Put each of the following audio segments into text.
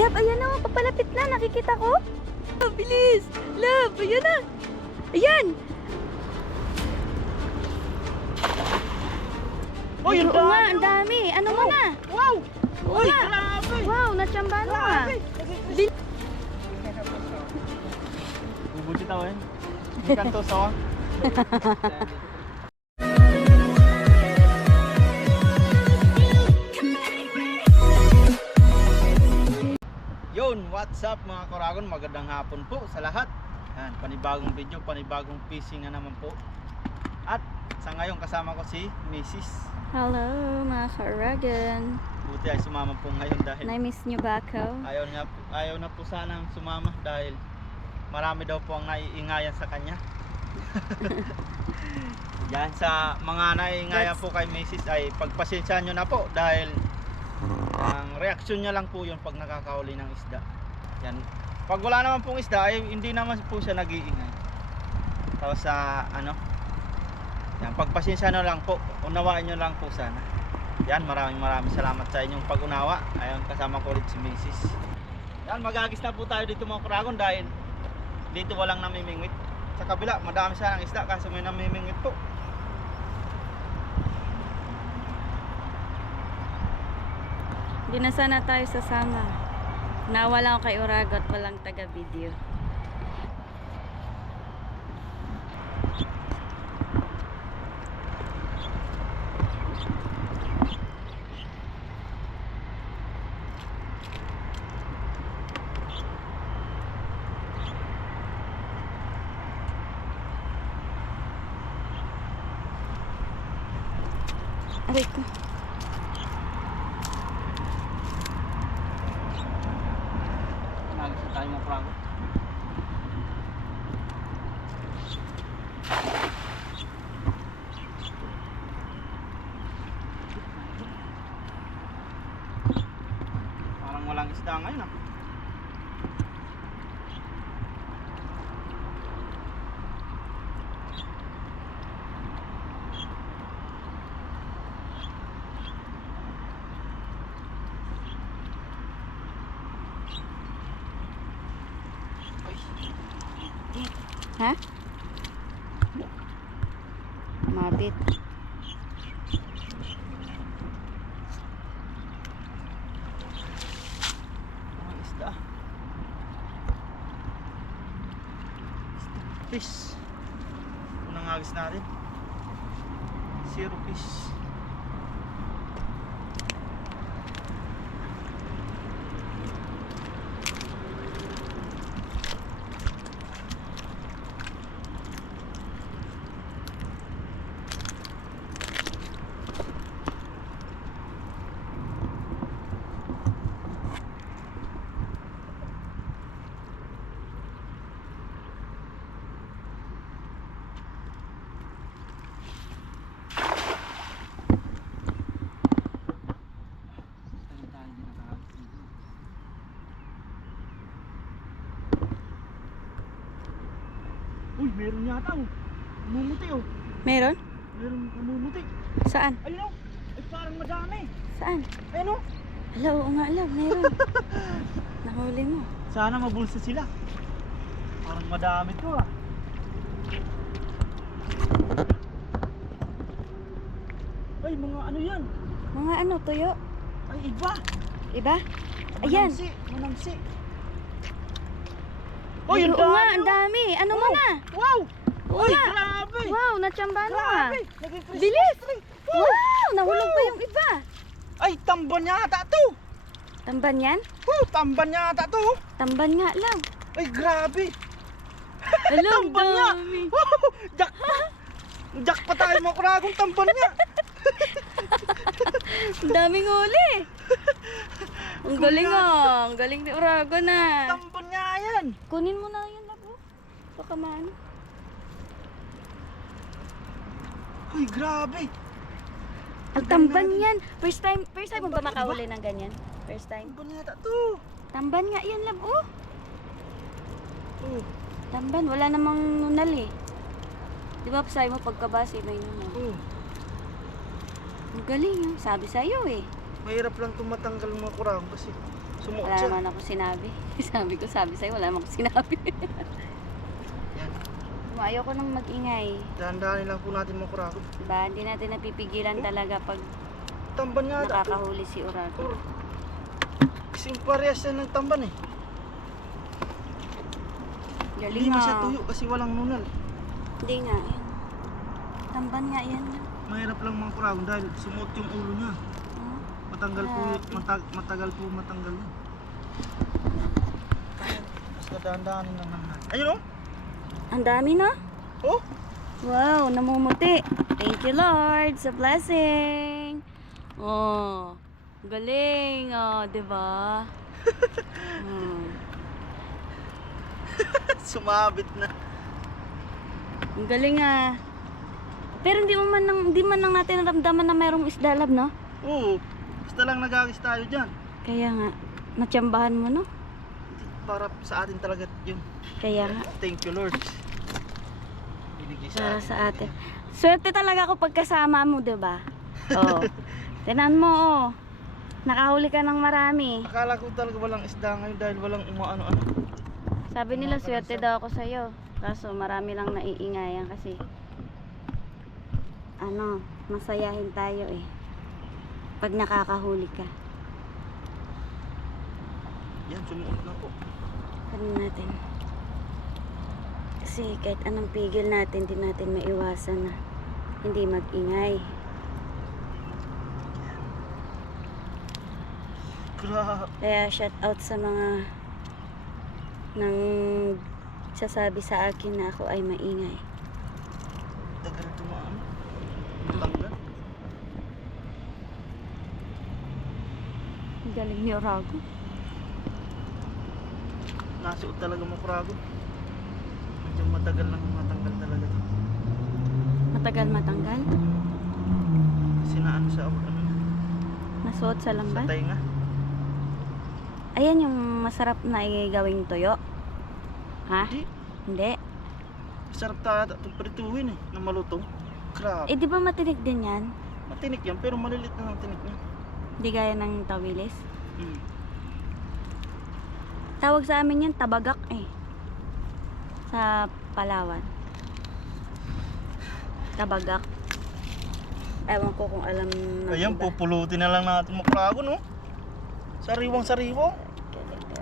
Love, ayan na, papalapit na, nakikita ko. Oh, bilis! Love, ayan na! Ayan! Uy, ang Oo nga, dami. ang dami. Ano mo na? Wow! Oo Uy, nga. grabe! Wow, natsambahan mo ah. Grabe! Bubuti tao yan. Hindi kanto sa Yun, what's up mga Kuragon? Magandang hapon po sa lahat. Yan, panibagong video, panibagong fishing na naman po. At sa ngayon kasama ko si Mrs. Hello mga Karagan. Buti ay sumama po ngayon dahil Na-miss nyo ba ako? ayaw na po sanang sumama dahil marami daw po ang naiingayan sa kanya. Yan, sa mga naiingayan po kay Mrs. ay pagpasensyahan nyo na po dahil ang reaksyon niya lang po yun pag nakakahuli ng isda. Yan. Pag wala naman pong isda ay hindi naman po siya nag-iingay. Tapos sa yan, pagpasensya na lang po, unawain nyo lang po sana. Yan, maraming salamat sa inyong pag-unawa. Ayun, kasama ko ulit si Mrs. Yan, magagis na po tayo dito mga Kuragon dahil dito walang namimingwit. Sa kabila, madami sanang isda kaso may namimingwit po. Hindi na sana tayo sasama. Nawala ako kay Urago at walang taga-video. Aray ko. Nagis na tayo mga Kuragon. Parang walang isda ngayon ah. Ha? Mabit. Mga isda. Fish. Unang agis natin. Zero fish. Uy, meron yata oh. Namumuti oh. Meron? Meron namumuti. Saan? Ayun oh. Ay parang madami. Saan? Ayun oh. Hala, oo nga alam, meron. Nahuli mo. Sana mabulsa sila. Parang madami to ah. Ay, mga ano yan? Mga ano, tuyo? Ay, iba. Iba? Ayan. Manamsi. Manamsi. Ay, ang oo nga, dami, ang dami. Ano mo oh. na? Wow! Oo Uy, nga. grabe! Wow, natsambahan mo ah. Grabe! Naging Christmas Bilis! tree. Wow, nahulog Wow. pa yung iba. Ay, tamban yata to! Tamban yan? Tamban yata to! Tamban nga lang. Ay, grabe! Hello, Tamban niya! dami. Jackpot! Jackpot tayo mga Kuragong, tamban niya! Ang daming huli. Ang galing oh. Ang galing ni Urago na. Tamban niya yan! Kunin mo na yun, labo. Baka maano. Ay, grabe! Ang tamban yan. First time mo ba makahuli ng ganyan? First time. Tamban yata to! Tamban nga yan, labo. Oh, Tamban, wala namang nunal eh. Di ba sabi mo pagkabase may nunal? oh. Ang galing ah. Sabi sa'yo eh. Mahirap lang tumatanggal mga Kuragong kasi Sumuot Wala siya. naman ako sinabi. Sabi sa'yo, wala naman ako sinabi. Yan. Ayoko nang mag-ingay. Dahan-dahanin lang po natin mga kuragod. Diba? Hindi natin napipigilan talaga pag Tamban nga. nakakahuli si Urago. Kasing parehas yan ng tamban eh. Galing Hindi nga. masya tuyo kasi walang nunal. Hindi nga. Yan. Tamban nga yan. Mahirap lang mga kuragod dahil sumuot yung ulo niya. Oh. Matanggal po Grabe. matagal po matanggal yun. Basta dahan-dahanin lang naman natin. Ayun oh. Ang dami na. Oh. Wow, namumuti. Thank you Lord sa blessing. Oh, galing. Oh, di ba? Sumabit na. Ang galing ah. Pero hindi man lang natin naramdaman na mayroong isda lab, no? Oo. Basta lang nagagis tayo dyan. Kaya nga, natsambahan mo, no? Para sa atin talaga yun. Kaya nga, Thank you Lord. Binigay para atin. sa atin. Swerte talaga ako pagkasama mo, di ba? Oh. Tinan mo, oh. Nakahuli ka ng marami. Akala ko talaga walang isda ngayon dahil walang umaano-ano. Sabi nila, swerte daw ako sa'yo. Kaso marami lang naiingayan kasi masayahin tayo eh. Pag nakakahuli ka. Yan, sumuot na po. Ano natin? Kasi kahit anong pigil natin, di natin maiwasan na hindi mag-ingay. Grabe. Kaya shout out sa mga nang sasabi sa akin na ako ay maingay. Tagal tumaan. Matanggal. Ang galing ni Urago. Nasuot talaga maprago. Medyo matagal lang matanggal talaga. Matagal matanggal. Sinaan sa Nasuot sa sa lambat. tainga. Ayan yung masarap na gawing tuyo. Ha? Hindi. Hindi. Sarap tayo itong prituhin eh, na malutong. Grabe. Eh di ba matinik din yan? Matinik yan, pero malilit na lang tinik niya. Di gaya ng tawilis. Hmm. Tawag sa amin yan tabagak eh. Sa Palawan. Tabagak. Ewan ko kung alam ng Ayan, iba. pupulutin na lang natin maprago, no? Sariwang sariwa.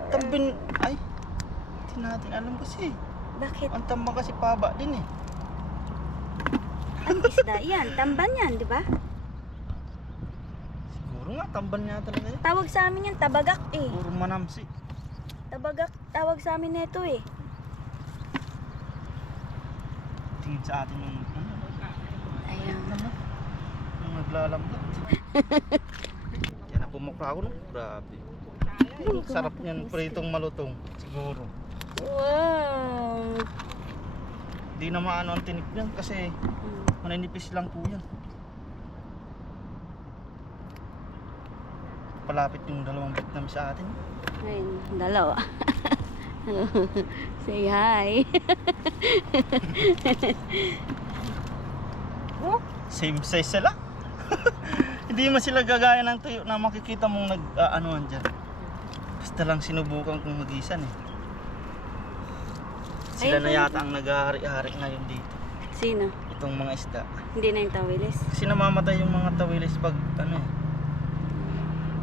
Tambin, ay. Hindi natin alam kasi. Bakit? Ang tamba kasi paba din eh. Ang isda yan. Tamban yan, di ba? Siguro nga, tamban niya talaga yan. Tawag sa amin yan tabagak eh. Puro manamsi. Tabagak, tawag sa amin nito eh. Tingin sa atin yung Ayan. yung naglalambat. Yan ang pumaprago, no? Grabe. Sarap niyan, pritong malutong. Siguro. Wow. Di na maano ang tinik niyan kasi maninipis lang po yan. Palapit yung dalawang Vietnam sa atin. Ayun, dalawa. Say hi. Oh, same size sila. Hindi man sila gagaya ng tuyo na makikita mong nag-aanoan dyan. Basta lang sinubukan kong magisan eh. Sila na yata ang nag-ahari-ahari ngayon dito. Sino? Itong mga isda. Hindi na yung tawilis. Kasi namamatay yung mga tawilis pag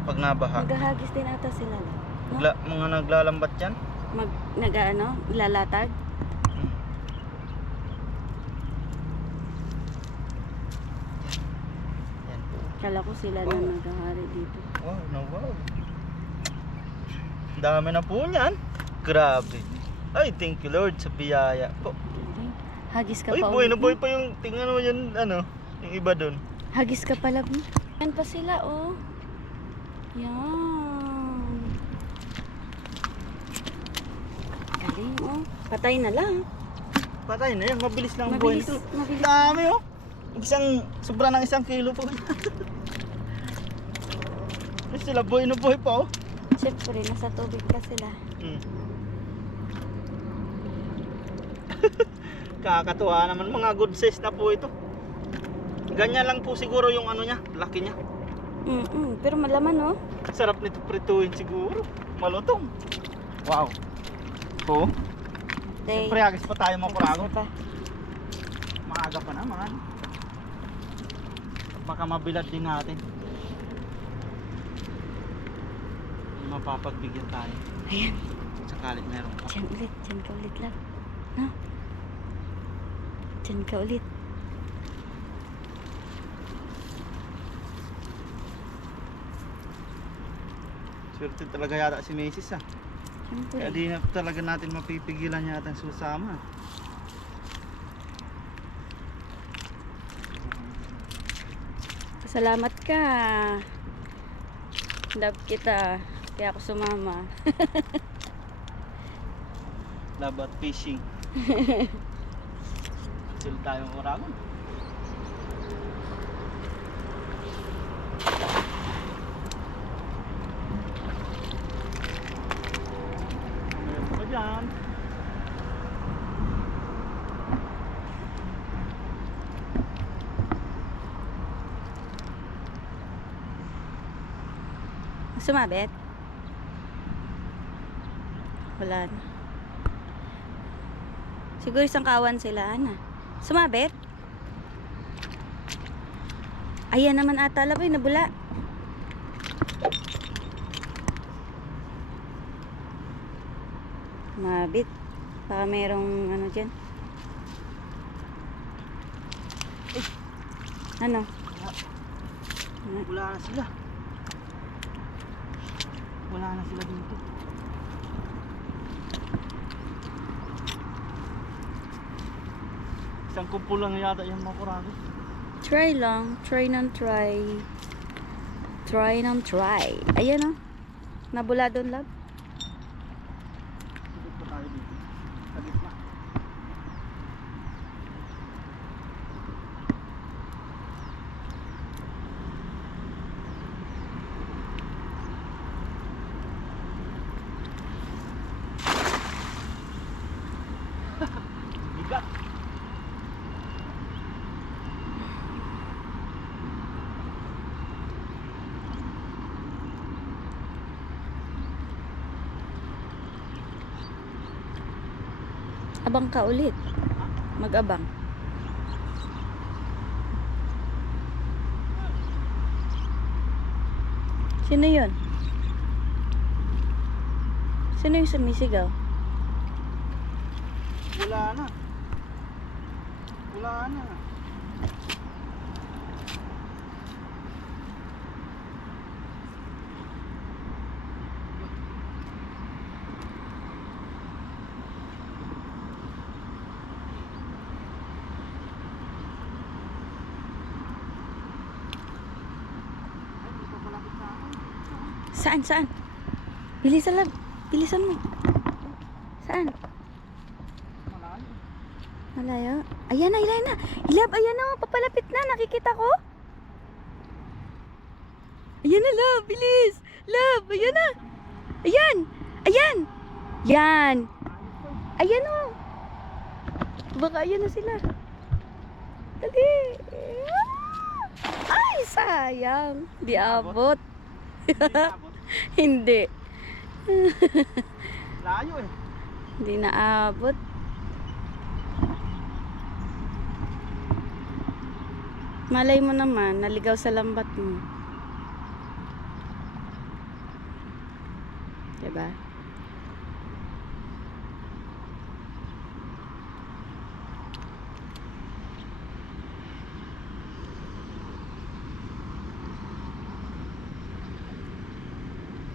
pag nabaha. Naghahagis din ata sila. No? Mga naglalambat yan. Lalatag. Yan po. Kala ko sila na naghahari dito. Wow, wow. Dami na po niyan. Grabe. Ay, thank you Lord sa biyaya po. Hagis ka Ay, pa. buhay na ulit, buhay no? pa yung tingnan mo yan, yung iba doon. Hagis ka pala. Yan pa sila, oh. Yan. Galing, oh. Patay na lang. Patay na yan, mabilis lang ang buhay Mabilis. nito. Mabilis. Dami oh. Sobra ng 1 kilo po. Ay, sila buhay na buhay pa oh. Siyempre, nasa tubig pa sila. Kakatuwa naman, mga good size na po ito. Ganyan lang po siguro yung niya, laki niya. Pero malaman, oh. Sarap nito prituin siguro. Malutong. Wow. Oh. Siyempre, agis pa tayo mapurago. Pa. Maaga pa naman. Baka mabilad din natin. Mapapagbigyan tayo. Ayan. Sakali meron pa. Diyan ulit. Diyan ka ulit lang. No? Diyan ka ulit. Swerte talaga yata si Macy's ah. Kaya Siyempre. di na talaga natin mapipigilan yata ang susama. Salamat ka. Love kita. Kaya ako sumama. Love at fishing. Chill tayong oragon. Meron pa dyan. Sumabit? Wala na. Siguro isang kawan sila, Ana. Sumabit? Ayan naman ata, laboy, nabula. Mabit. Baka merong ano dyan. Ano? Wala na sila. Wala na sila dito. Isang kumpul lang yata yung mga kurado. Try lang. Try nang try. Try nang try. Ayan o. Nabula doon, love. Ikot pa tayo dito. Sa gitna. Bigat. Abang ka ulit. Mag-abang. Sino yun? Sino yung sumisigaw? Wala na. Wala na. Ay, hindi pa malapit sa akin. Saan? Saan? Bilisan lang. Bilisan mo. Saan? Malayo. Malayo. Ayan na, ayan na. Ilab, ayan na. Papalapit na. Nakikita ko. Ayan na, love. Bilis. Love, ayan na. Ayan. Ayan. Yan. Ayan o. Baka ayan na sila. Dali. Ay, sayang. Di abot. Hindi naabot. Hindi. Layo eh. Hindi naabot. Malay mo naman, naligaw sa lambat mo. Diba?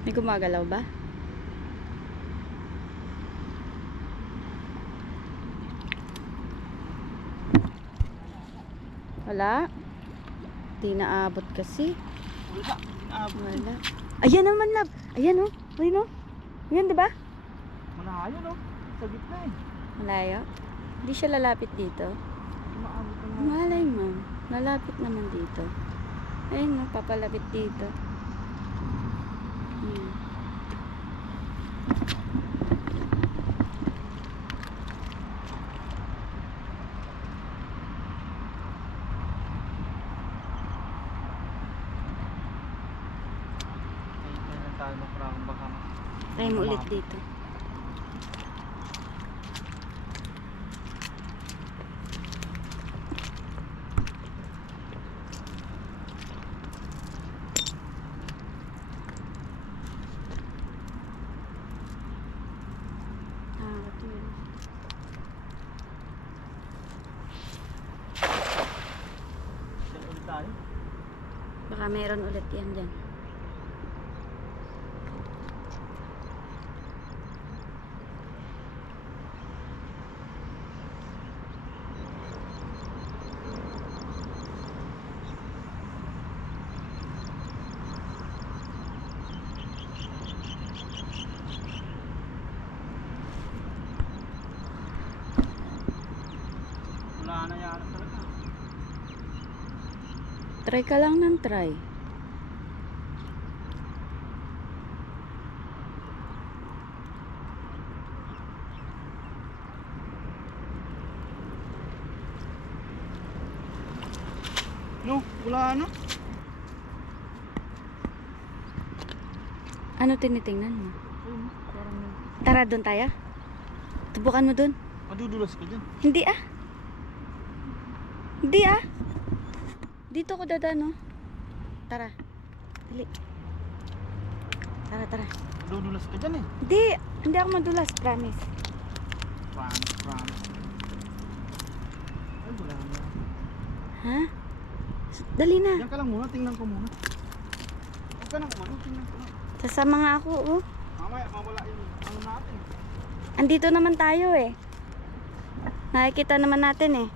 May gumagalaw ba? Wala. Di naabot kasi. Wala. Naabot. Wala. Ayan naman, love. Ayan oh. Ayan oh. Ayan, diba? Malayo no? Sa gitna eh. Malayo. Hindi siya lalapit dito. Maabot na nga. Malay mo. Lalapit naman dito. Ayun no, papalapit dito. Kailan tayo makurang baka ulit dito. Nakakatuwa. Yan ulit tayo. Baka meron ulit yan dyan. Wala na yan talaga. Try ka lang ng try. No, wala na. Ano tinitingnan mo? Ayun, parang Tara, doon tayo. Tubukan mo doon. madudulas ka dyan. Hindi ah. Hindi ah. Dito ko dadaan, no? Tara. Dali. Tara, tara. Madudulas ka dyan eh. Hindi. Hindi ako madulas, promise. Promise. Ay, wala na. Ha? Dali na. Diyan ka lang muna, tingnan ko muna. Huwag ka nang umano, tingnan ko. Sasama nga ako, oh. Mamaya, mawala yung ano natin. Andito naman tayo eh. Nakikita naman natin eh.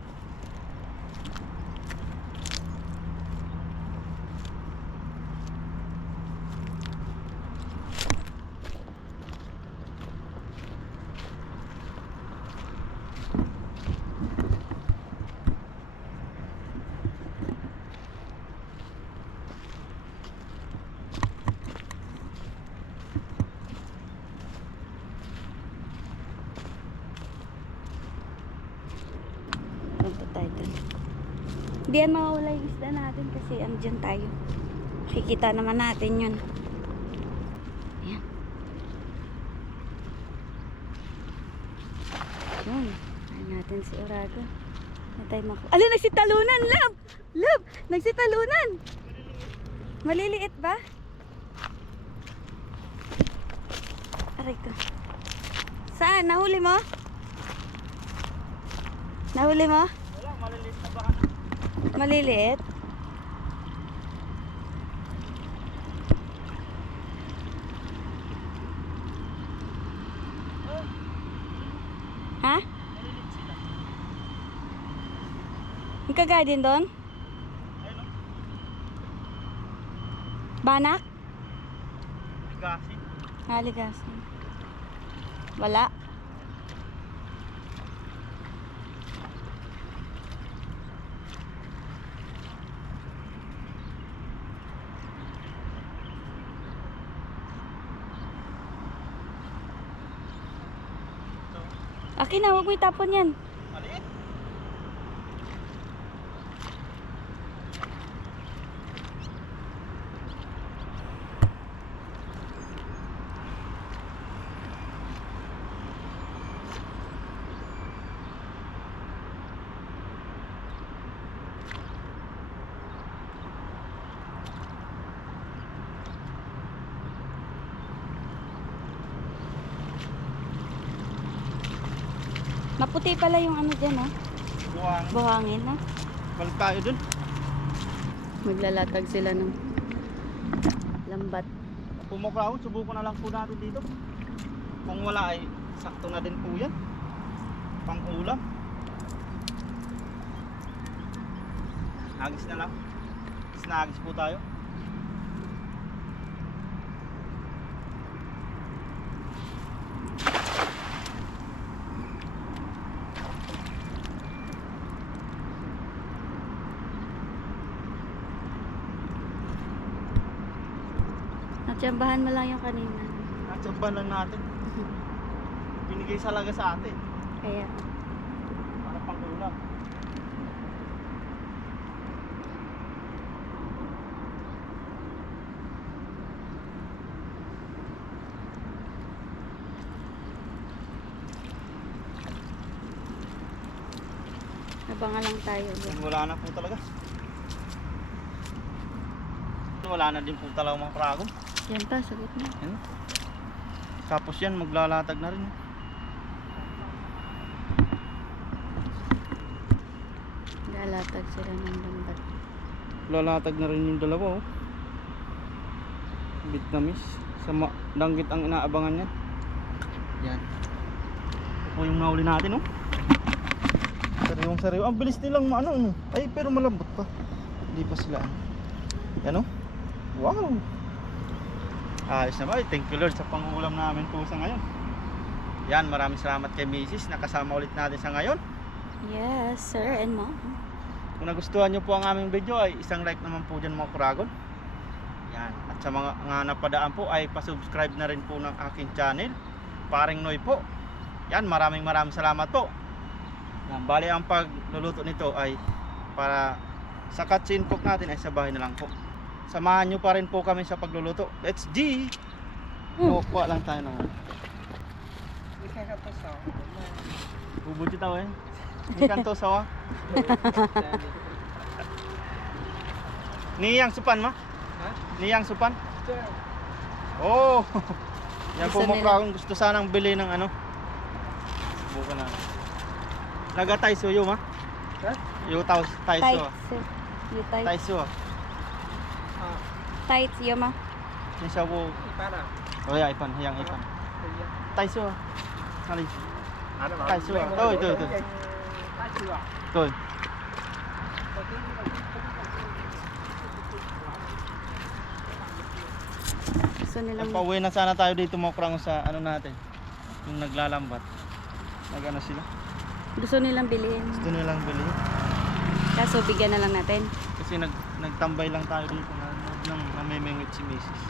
Punta tayo dun. Hindi yan mawawala yung isda natin kasi andyan tayo. Kikita naman natin yun. Ayan. Yun. Ayan natin si Orago. Alin, nagsitalunan! Love! Love! Nagsitalunan! Maliliit ba? Aray ko. Saan? Nahuli mo? Nahuli mo? Wala, maliliit na baka. Maliliit? Ha? Maliliit sila. Ang kagaya din doon? Ayun o, Banak? gasin. Haligasan. Wala. Akin na, huwag mo itapon yan. Maliit. Maputi pala yung ano dyan, oh. Buwang. Buhangin, ha? Balik tayo dun. Maglalatag sila ng lambat. Pumuklawon, subukan na lang po natin dito. Kung wala ay sakto na din po yan. Pang ulam. Hagis na lang. Snagis po tayo. Natsambahan mo lang yung kanina. Natsamban lang natin. Binigay salaga sa atin. Kaya, Para pang ulam. Abangan lang tayo. Yan, wala na po talaga. Wala na din po talaga mga kragon. Yan pa, sagot na. Yan. Tapos yan, maglalatag na rin. Lalatag sila ng lambat. Lalatag na rin yung dalawa, oh. Vietnamese. Danggit ang inaabangan yan. Yan. Ito po yung nahuli natin, oh. Sariwang sariwa. Ang bilis nilang maano, no? Ay, pero malambot pa. Hindi pa sila, ano. Yan, oh. Wow. Ayos na ba? Thank you Lord sa pangulam namin po sa ngayon. Yan, maraming salamat kay Mrs. Nakasama ulit natin sa ngayon. Yes, sir and mom. Kung nagustuhan nyo po ang aming video ay isang like naman po dyan mga kuragon. Yan. At sa mga napadaan po ay pasubscribe na rin po ng aking channel, Paring Noy po. Yan, maraming salamat po. Yan, bali ang pagluluto nito ay para sa cutscene cook natin ay sa bahay na lang po. Samahan nyo pa rin po kami sa pagluluto. Let's G! Kuha lang tayo ng bubod ito eh. Ni kanto sawa. Niyang supan ma? Ha? Niyang supan? Oh! Yan po Gusto mga kung gusto sanang bili ng ano. Bukan na. Naga taiso yo ma? Ha? Yo taiso. Tight, sir. You tight. Taiso. Tight, yun ma. Ni siya po. Oh ya ipan, yang ipan. Taiso. Hali. Taiso. Oh, ito. Ito. Gusto nilang Pauwi na sana tayo dito mga kurang sa ano natin. Yung naglalambat. Nagano sila. gusto nilang bilhin. Gusto nilang bilhin. Kaso bigyan na lang natin. Kasi nagtambay lang tayo dito nang namimingit si Mrs.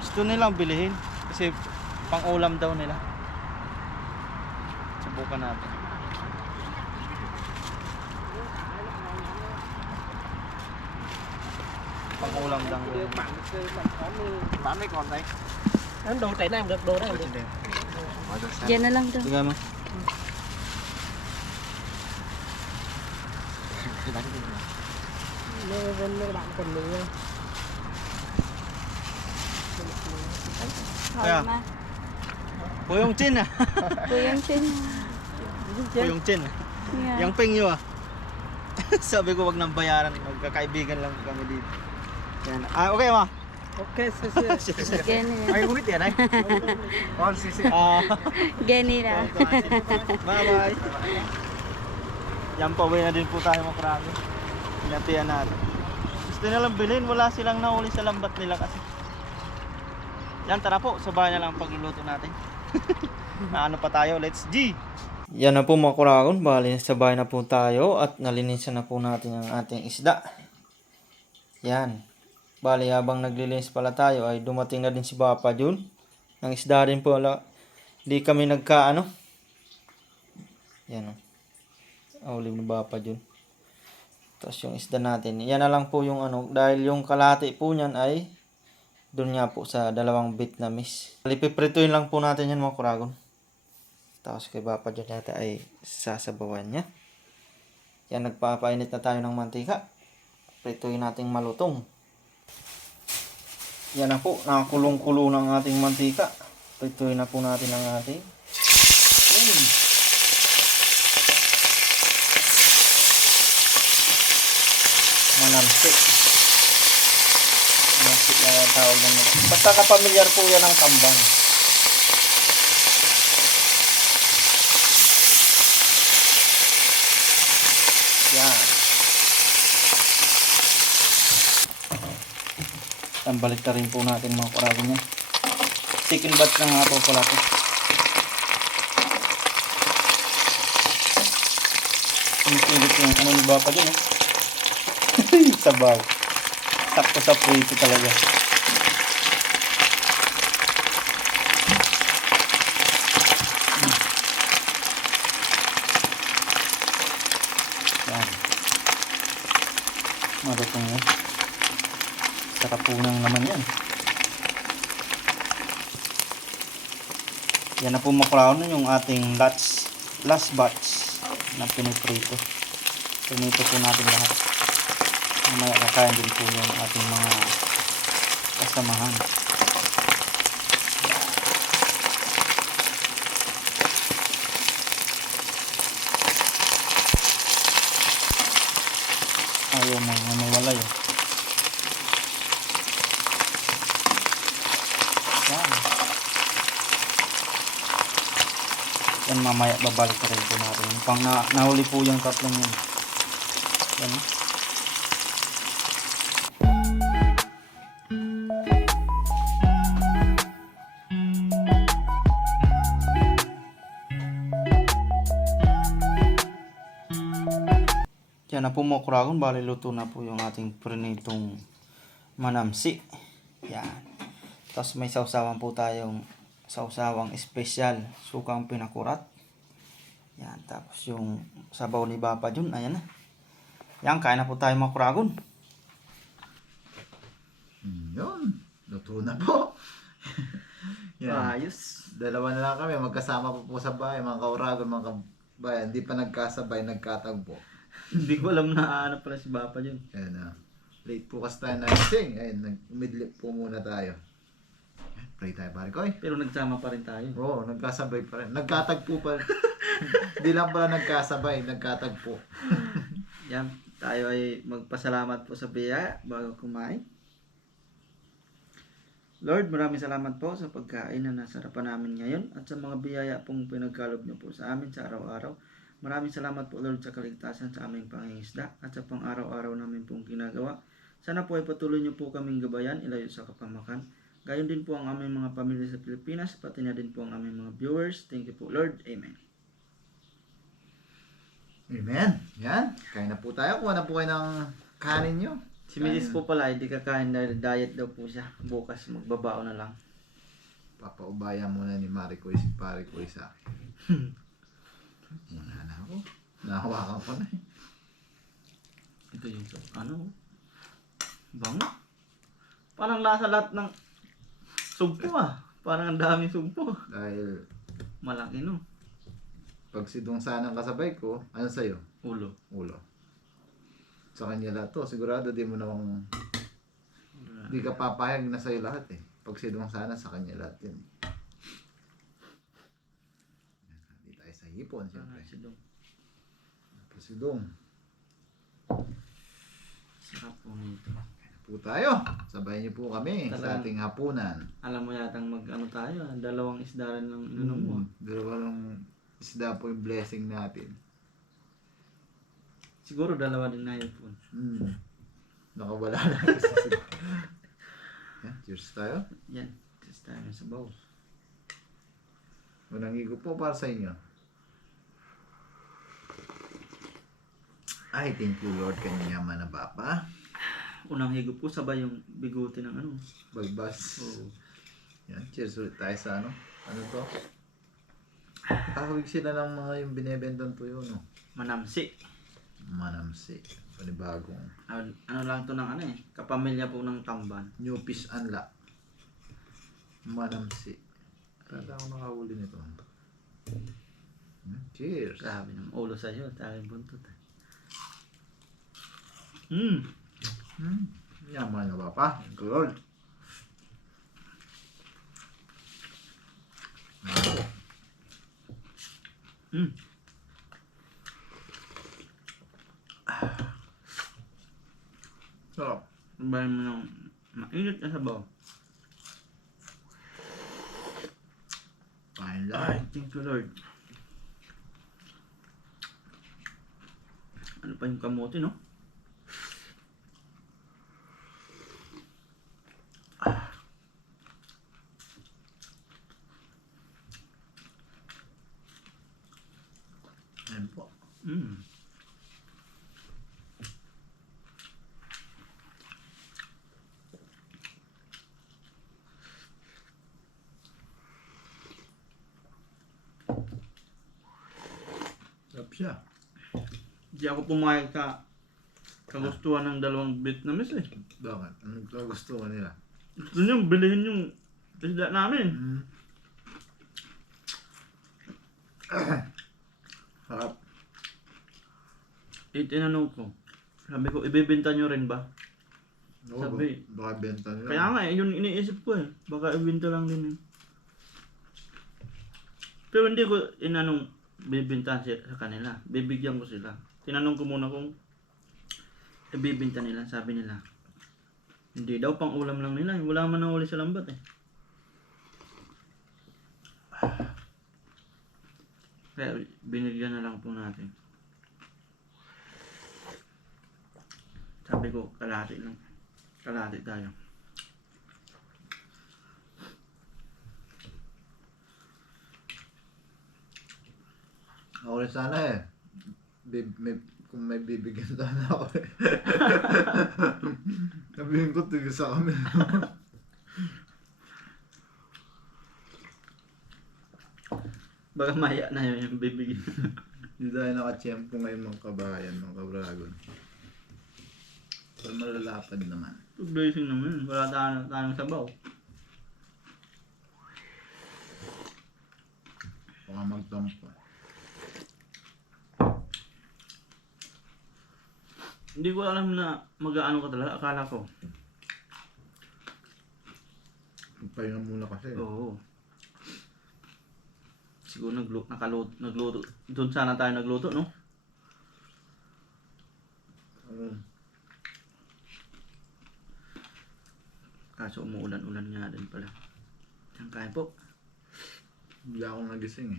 Gusto nilang bilhin kasi pang-ulam daw nila. Subukan natin. Pang-ulam lang. Bán mấy con đây. Em đồ chạy này em được đồ đấy. Diyan na lang daw. Sige mo. Mấy bạn còn mình nha. Kaya? Ma. Puyong chin ah. Kuyang chin. Puyong chin ah. Yeah. Yang ping nyo ah. Sabi ko wag nang bayaran. Magkakaibigan lang kami dito. Yan. Ah, okay ma. Ok, xe. Ganyan. Ai uống ít tiền đây. Con xì xì. Ah. Ganyan na. Bye-bye. Yan, pauwi na din po tayo mga karami. Pinatiyan natin. Gusto nilang bilhin, wala silang nahuli sa lambat nila kasi. Yan, tara po, sa bahay na lang ang pagluluto natin. Ano pa tayo, let's G! Yan na po mga kuragon, bali sa bahay na po tayo at nalinisan na po natin ang ating isda. Yan. Bali habang naglilinis pala tayo ay dumating na din si Papa Jun. Ang isda rin po, di kami nagkaano. Yan o. Aulim ni Papa Jun. Tapos yung isda natin. Yan na lang po yung ano. Dahil yung kalahati po niyan ay doon nga po sa dalawang Vietnamese. Lipiprituin lang po natin yan mga kuragon. Tapos kay Papa Jun natin ay sasabawan niya. Yan, nagpapainit na tayo ng mantika. Prituin nating malutong. Yan na po. Nakakulong-kulo ng ating mantika. Prituin na po natin ang ating manamsik. Manamsik na yung tawag naman. Basta kapamilyar po yan ng tambang. Yan. Tambalik na rin po natin mga kurago niya. Chicken batch na nga po pala po. Pinipilit yung ano ni Papa dyan eh. Sabaw. Sakto sa prito talaga. Yan. Marutong yan. Sarap po ng naman yan. Yan na po makraon yung ating lots last batch na piniprito. Pinito po natin lahat. Mamaya kakain din po yung ating mga kasamahan. Ayun na, namawala yun. Yan. Yan, mamaya babalik ka rin po natin. Pang nahuli po yung tatlong yun. Yan. Yan na po mga kuragon, bali luto na po yung ating prinitong manamsi. Yan. Tapos may sausawan po tayong sausawang espesyal, sukang pinakurat. Yan, tapos yung sabaw ni Papa Jun, ayan na. Yan, kain na po tayo mga kuragon. Yun, luto na po. Yan. Ayos. Dalawa na lang kami, magkasama po sa bahay, mga kauragon, mga kabayan. Hindi pa nagkasabay, nagkatagpo. Hindi ko alam na ano pala si Papa Jun. Ayan na. Late po kasi tayo nagising. Ayun, nag-midlip po muna tayo. Pray tayo pare ko. Pero nagsama pa rin tayo. Oo, nagkasabay pa rin. Nagkatagpo pa rin. Hindi lang pala nagkasabay, nagkatagpo. Yan, tayo ay magpasalamat po sa biyaya bago kumain. Lord, maraming salamat po sa pagkain na nasarapan namin ngayon at sa mga biyaya pong pinagkaloob niyo po sa amin sa araw-araw. Maraming salamat po Lord sa kaligtasan sa aming pangingisda at sa pang-araw-araw namin pong ginagawa. Sana po ay patuloy niyo po kaming gabayan, ilayo sa kapamakan. Gayon din po ang aming mga pamilya sa Pilipinas, pati na din po ang aming mga viewers. Thank you po Lord. Amen. Amen. Yan. Kain na po tayo. Kuha na po kayo ng kanin nyo. Si Mrs. po pala, hindi kakain dahil diet daw po siya. Bukas magbabao na lang. Papaubayan muna ni Maricoy si Paricoy sa akin. Muna na ako. Nahawakan ko na eh. Ito yung ano? Bango. Parang nasa lahat ng sugpo ah. Parang ang daming sugpo. Dahil Malaki no. pag sidong sana ang kasabay ko, ano sa'yo? Ulo. Ulo. Sa kanya lahat to. Sigurado di mo namang di ka papayag na sa'yo lahat eh. Pag sidong sana sa kanya lahat yun. Di tayo sa hipon siyempre. Sidong. Sarap po nito. Po tayo. Sabay niyo po kami sa Talagang- ating hapunan. Alam mo yatang mag-ano tayo ah. Dalawang isda rin lang inunom mo. Dalawang isda po yung blessing natin. Siguro dalawa din na yun. Nakawala na kasi yan, cheers tayo. Yan. Test tayo sa bowl. Unang higo po para sa inyo. Ay, thank you Lord kanyaman na Papa. Unang higop po sabay yung biguti ng ano. Balbas. Oh. Yan, cheers ulit tayo sa ano. Ano to? Kahawig sila ng mga yung binebentang tuyo, no? Manamsi. Manamsi. Panibagong. Ano lang to ng ano eh. Kapamilya po ng tamban. New fish unlock. Manamsi. Tanda ako nakahuli nito. Cheers. Grabe ng ulo sa'yo. Tawag buntot eh. Yaman na Papa. Thank you Lord. Sarap. Sabayan mo ng mainit na sabaw. Kain Ay, lang. thank you Lord. Ano pa yung kamote no? Ayan po. Sarap siya. Hindi ako pumayag sa kagustuhan ng dalawang Vietnamese eh. Bakit? Anong gusto ko nila? Gusto nyo bilhin yung isda namin. Harap. Tinanong ko. Sabi ko, ibibenta nyo rin ba? Oo, Sabi- baka benta nila. Kaya nga yun iniisip ko Baka ibenta lang din Pero hindi ko inanong bibintahan sa kanila. Bibigyan ko sila. Tinanong ko muna kung ibibenta nila. Sabi nila, hindi daw pang ulam lang nila. Wala man nang uli sa lambat Kaya binigyan na lang po natin. Sabi ko, kalahati lang. Kalahati tayo. Ako rin sana kung may bibigyan sana ako Sabihin ko, tigil sa kami. Baka maya na yun yung bibigyan. Hindi tayo nakachempo ngayon mga kabayan, mga kabragon. Pero malalapad naman. Blazing naman. Wala tayong sabaw. Baka magtampo. Hindi ko alam na mag-aano ka talaga. Akala ko. Magpahinga muna kasi. Oo. Siguro nagluto. Doon sana tayo nagluto, no? Kaso umuulan-ulan nga din pala. Diyan kain po. Hindi ako nagising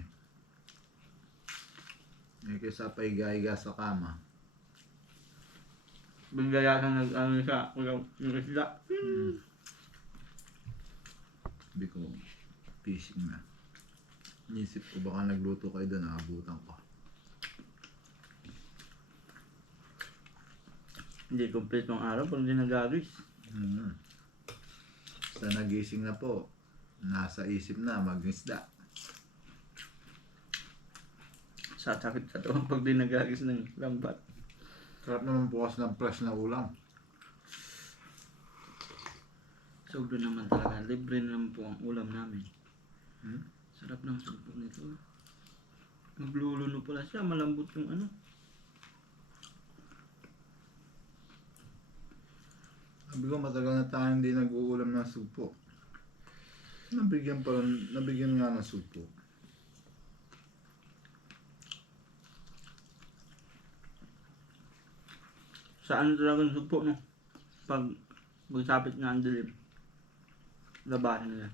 kaysa pahiga-higa sa kama. Bigla kang nag-ano sa yung isda. Sabi ko, fishing na. Inisip ko baka nagluto kayo doon, naabutan ko. Hindi complete ng araw pag hindi nag-agis. Sa nagising na po, nasa isip na mag-isda. Sasakit sa tuwang pag di nag-agis ng lambat. Sarap naman bukas ng fresh na ulam. Sugdo naman talaga. Libre naman po ang ulam namin. Sarap ng sugdo nito. Magluluno pala siya. Malambot yung ano. Sabi ko, matagal na tayo hindi nag-uulam ng supo. Nabigyan nga ng supo. Saan talaga ng sugpo, no? Pag magsapit nga ang dilim. Labahin nila.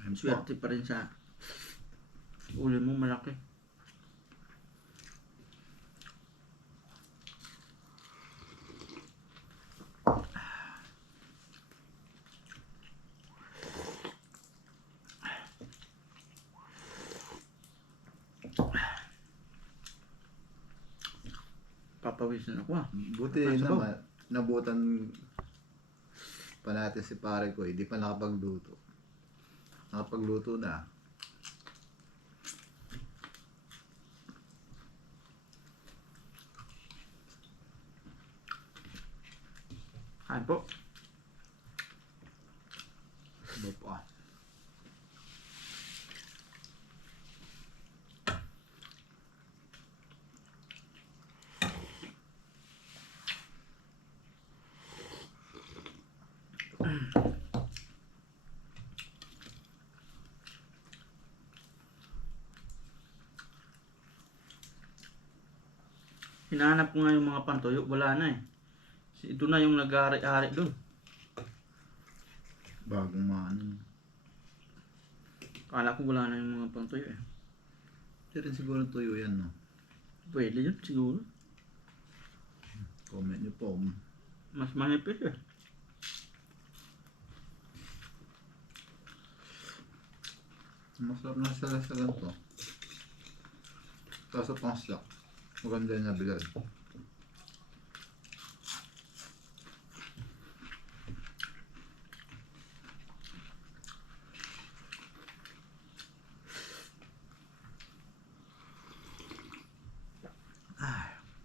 Ayun po. Swerte pa rin sa ulam mo malaki. Papawisan ako Buti Ang sabaw. naman, nabutan pa natin si pare ko, hindi pa nakapagluto. Nakapagluto na. Kain po. Iba pa. Hinahanap ko nga yung mga pantoyo. Wala na Ito na yung nag-ari-ari doon. Bagong maano. Kala ko wala na yung mga pantoyo Hindi rin siguro tuyo yan, no? Pwede yun siguro. Comment nyo po. Mas manipis Masarap na sila sa ganito. Kaso pang slack. Maganda yung nabilad.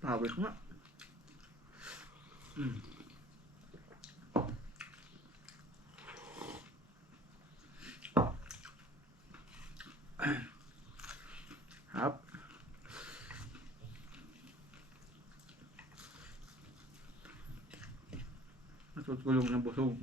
Pawis nga. Hap. Natutulog na busog.